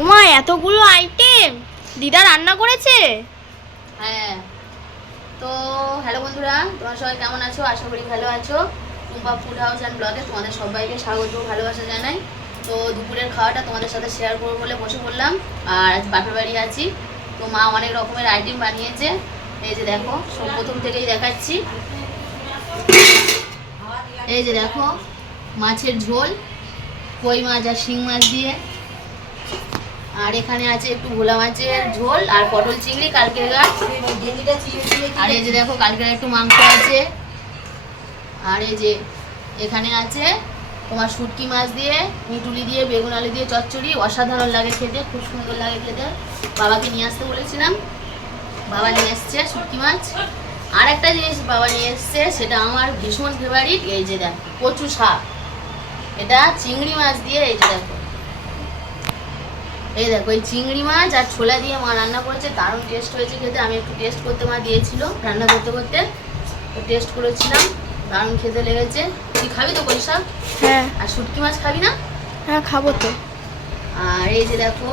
ওমা এতগুলো আইটেম দিদা রান্না করেছে। হ্যাঁ, তো হ্যালো বন্ধুরা, তোমরা সবাই কেমন আছো? আশা করি ভালো আছো। টুম্পা ফুড হাউস অ্যান্ড ব্লগে তোমাদের সবাইকে স্বাগত, ভালোবাসা জানাই। তো দুপুরের খাওয়াটা তোমাদের সাথে শেয়ার করবো বলে বসে পড়লাম। আর আজ বাপের বাড়ি আছি, তো মা অনেক রকমের আইটেম বানিয়েছে। এই যে দেখো, সব প্রথম থেকেই দেখাচ্ছি। এই যে দেখো, মাছের ঝোল, কই মাছ আর শিং মাছ দিয়ে। আর এখানে আছে একটু ভোলা মাছের ঝোল আর পটল চিংড়ি কালকের গাছ। আর এই যে দেখো, কালকের একটু মাংস আছে। আর এই যে এখানে আছে তোমার শুটকি মাছ দিয়ে, মিটুলি দিয়ে, বেগুন আলু দিয়ে চচ্চড়ি। অসাধারণ লাগে খেতে, খুব সুন্দর লাগে খেতে। বাবাকে নিয়ে আসতে বলেছিলাম, বাবা নিয়ে এসছে শুটকি মাছ। আর একটা জিনিস বাবা নিয়ে এসছে, সেটা আমার ভীষণ ফেভারিট। এই যে দেখো, কচু শাক, এটা চিংড়ি মাছ দিয়ে। এই যে দেখো, এই দেখো, এই চিংড়ি মাছ আর ছোলা দিয়ে মা রান্না করেছে, দারুণ টেস্ট হয়েছে খেতে। আমি একটু টেস্ট করতে মা দিয়েছিল রান্না করতে করতে, তো টেস্ট করেছিলাম, দারুণ খেতে লেগেছে। তুই খাবি তো কই শাক? হ্যাঁ। আর শুটকি মাছ খাবি না? হ্যাঁ খাবো তো। আর এই যে দেখো,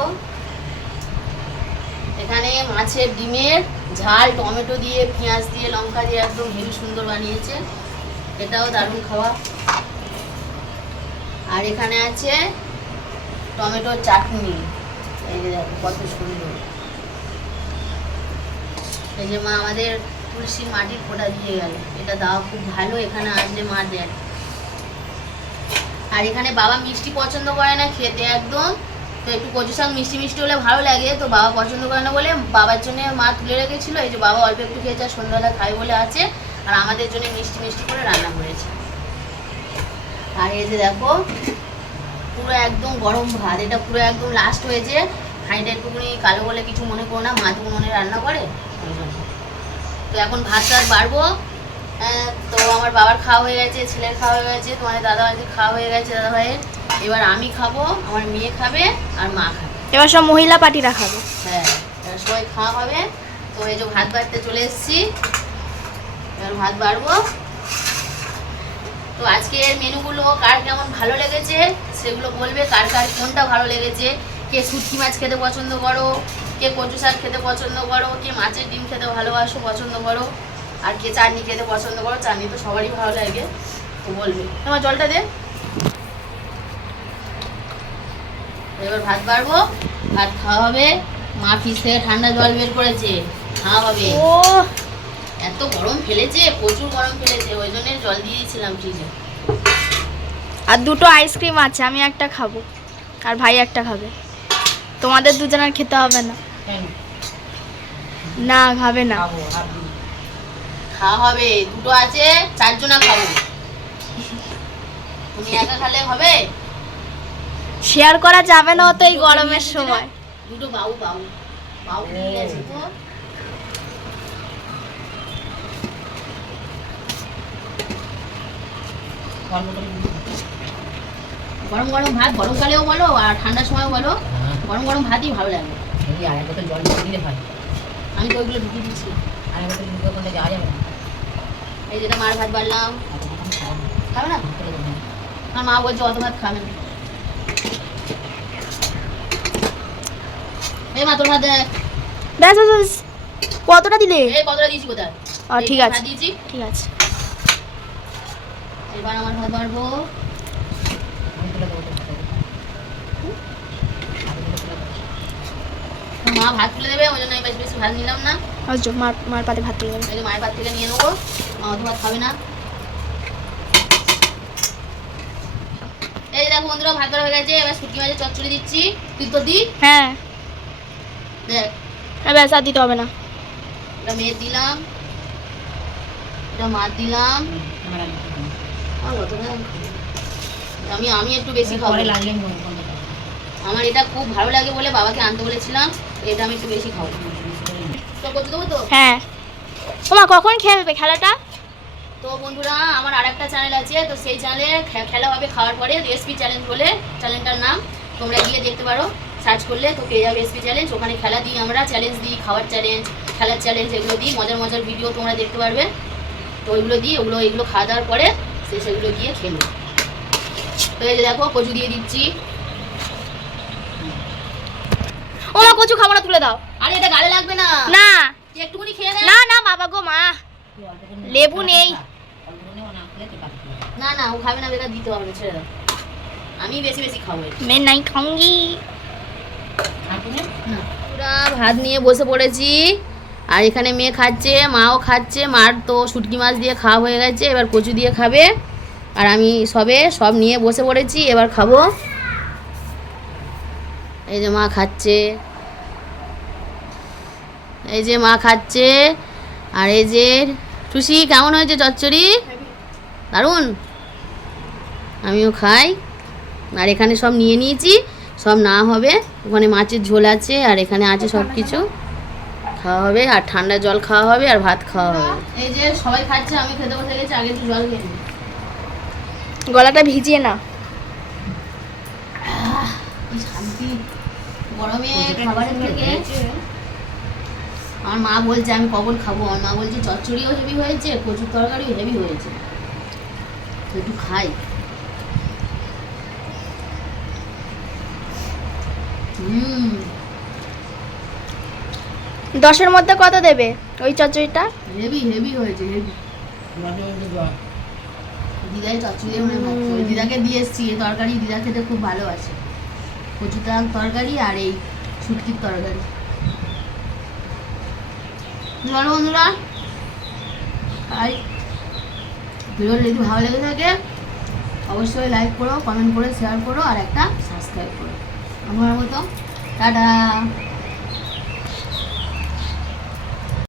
এখানে মাছের ডিমের ঝাল, টমেটো দিয়ে, পেঁয়াজ দিয়ে, লঙ্কা দিয়ে একদম হেবি সুন্দর বানিয়েছে, এটাও দারুণ খাওয়া। আর এখানে আছে টমেটোর চাটনি। এই যে দেখো কত সুন্দর। এই যে মা আমাদের তুলসীর মাটির ফোঁটা দিয়ে গেল, এটা দেওয়া খুব ভালো, এখানে আসলে মা দেন। আর এখানে বাবা মিষ্টি পছন্দ করে না খেতে একদম, তো একটু কচু শাক মিষ্টি মিষ্টি হলে ভালো লাগে, তো বাবা পছন্দ করে না বলে বাবার জন্য মা তুলে রেখেছিল। এই যে বাবা অল্প একটু খেয়েছে, আর সন্ধ্যাবেলা খাই বলে আছে, আর আমাদের জন্য মিষ্টি মিষ্টি করে রান্না করেছে। আর এই যে দেখো, পুরো একদম গরম ভাত, এটা পুরো একদম লাস্ট হয়েছে। হাঁড়িটা একটুখানি কালো বলে কিছু মনে করো না, মা তো মনে রান্না করে। তো এখন ভাত টাত বাড়বো। তো আমার বাবার খাওয়া হয়ে গেছে, ছেলের খাওয়া হয়ে গেছে, তোমাদের দাদা ভাইয়ের খাওয়া হয়ে গেছে, দাদা ভাইয়ের। এবার আমি খাবো, আমার মেয়ে খাবে, আর মা খাবে। এবার সব মহিলা পার্টিরা খাবে। হ্যাঁ, এবার সবাই খাওয়া হবে। তো এই যে ভাত বাড়তে চলে এসেছি, এবার ভাত বাড়বো। তো আজকের মেনুগুলো কার কেমন ভালো লেগেছে সেগুলো বলবে, কার কার কোনটা ভালো লেগেছে। কে শুটকি মাছ খেতে পছন্দ করো, কে কচু শাক খেতে পছন্দ করো, কে মাছের ডিম খেতে ভালোবাসো পছন্দ করো, আর কে চাটনি খেতে পছন্দ করো। চাটনি তো সবারই ভালো লাগে, তো বলবে। তোমার জলটা দে। এবার ভাত বাড়বো, ভাত খাওয়া হবে। মা ফ্রিজ থেকে ঠান্ডা জল বের করেছে, খাওয়া হবে। ও এত গরম ফেলেছে, প্রচুর গরম ফেলেছে, ওই জন্য জল দিয়ে দিয়েছিলাম ফ্রিজে। আর দুটো আইসক্রিম আছে, আমি একটা খাবো আর ভাই একটা খাবে। তোমাদের দুজনের খেতে হবে না। না খাবে না। খাওয়া হবে, দুটো আছে, চারজনা খাবো। তুমি একা খালে হবে? শেয়ার করা যাবে না অত এই গরমের সময়। দুটো বাবু বাবু বাবু নিয়ে গেছে তো। গরম গরম ভাত গরমকালেও বলো আর ঠান্ডার সময়ও বলো, গরম গরম ভাতই ভালো লাগে। আমি তো ওইগুলো ঢুকিয়ে দিচ্ছি। এই যেটা মার ভাত বাড়লাম, খাবে না? আমার মা বলছে অত ভাত খাবে না। এই মা তোর ভাত দেখ। ব্যাস ব্যাস ব্যাস। কতটা দিলে? এই কতটা দিয়েছি কোথায়? ঠিক আছে দিয়েছি, ঠিক আছে। এবার আমার ভাত বাড়বো। মা ভাত তুলে দেবে, ওই জন্য আমি বেশি বেশি ভাত নিলাম না। মার পাতে ভাত তুলে দেবে। এই যে মায়ের ভাত থেকে নিয়ে নেবো, মা অত ভাত খাবে না। এই যে দেখো বন্ধুরা, ভাত করা হয়ে গেছে। এবার শুটকি মাছের চচ্চড়ি দিচ্ছি, তুই তো দি। হ্যাঁ দেখ, ব্যাস আর দিতে হবে না। এটা মেয়ে দিলাম, এটা মাছ দিলাম। আমি আমি একটু বেশি খাবো, আমার এটা খুব ভালো লাগে বলে বাবাকে আনতে বলেছিলাম, এটা আমি একটু বেশি খাবো। তো করতে দেবো তো? হ্যাঁ। তোমার কখন খেলবে খেলাটা? তো বন্ধুরা, আমার আরেকটা চ্যানেল আছে, তো সেই চ্যানেলে খেলা হবে খাওয়ার পরে, রেসিপি চ্যালেঞ্জ বলে চ্যানেলটার নাম। তোমরা গিয়ে দেখতে পারো, সার্চ করলে তো পেয়ে যাবে রেসিপি চ্যালেঞ্জ। ওখানে খেলা দিই আমরা, চ্যালেঞ্জ দিই, খাওয়ার চ্যালেঞ্জ, খেলার চ্যালেঞ্জ, এগুলো দিই। মজার মজার ভিডিও তোমরা দেখতে পারবে। তো ওইগুলো দিই, এগুলো খাওয়া দাওয়ার পরে সেগুলো গিয়ে খেলো। তো এই যে দেখো, কচু দিয়ে দিচ্ছি। ও মা কচু খাবো না, তুলে দাও। আরে এটা গালে লাগবে না, না তুই একটুখানি খেয়ে নে। না না বাবা গো মা, লেবু নেই। না না ও খাবে না, বেকার দিতে হবে না, ছেড়ে দাও, আমি বেশি বেশি খাবো এটা। मैं नहीं खाऊंगी। পুরা ভাত নিয়ে বসে পড়েছি, আর এখানে মেয়ে খাচ্ছে, মাও খাচ্ছে। মার তো শুটকি মাছ দিয়ে খাওয়া হয়ে গেছে, এবার কচু দিয়ে খাবে। আর আমি সব নিয়ে বসে পড়েছি, এবার খাবো। এই যে মা খাচ্ছে, এই যে মা খাচ্ছে। আর এই যে টুসি, কেমন হয়েছে চচ্চড়ি? দারুণ, আমিও খাই। আর এখানে সব নিয়ে নিয়েছি, সব না হবে। ওখানে মাছের ঝোল আছে, আর এখানে আছে সব কিছু খাওয়া হবে, আর ঠান্ডা জল খাওয়া হবে, আর ভাত খাওয়া হবে। এই যে সবাই খাচ্ছে, আমি খেতে বসে গেছি, আগে একটু জল খেয়ে নিই। গলাটা ভিজিয়ে না। কি শান্তি গরমে খাবারের থেকে। আমার মা বলছে আমি কখন খাবো, আমার মা বলছে চচ্চড়িও হেভি হয়েছে, কচুর তরকারিও হেভি হয়েছে, তো একটু খাই। হুম, 10-এর মধ্যে কত দেবে ওই চচ্চড়িটা? হেভি হেভি হয়েছে, হেভি। দিদাই চচ্চড়ি মানে খাচ্ছে, ওই দিদাকে দিয়ে এসছি এই তরকারি, দিদা খেতে খুব ভালোবাসে। কচুটার তরকারি আর এই শুটকির তরকারি। চলো বন্ধুরা, তাই ভিডিওটা যদি ভালো লেগে থাকে অবশ্যই লাইক করো, কমেন্ট করো, শেয়ার করো, আর একটা সাবস্ক্রাইব করো। আমার মতো টাটা।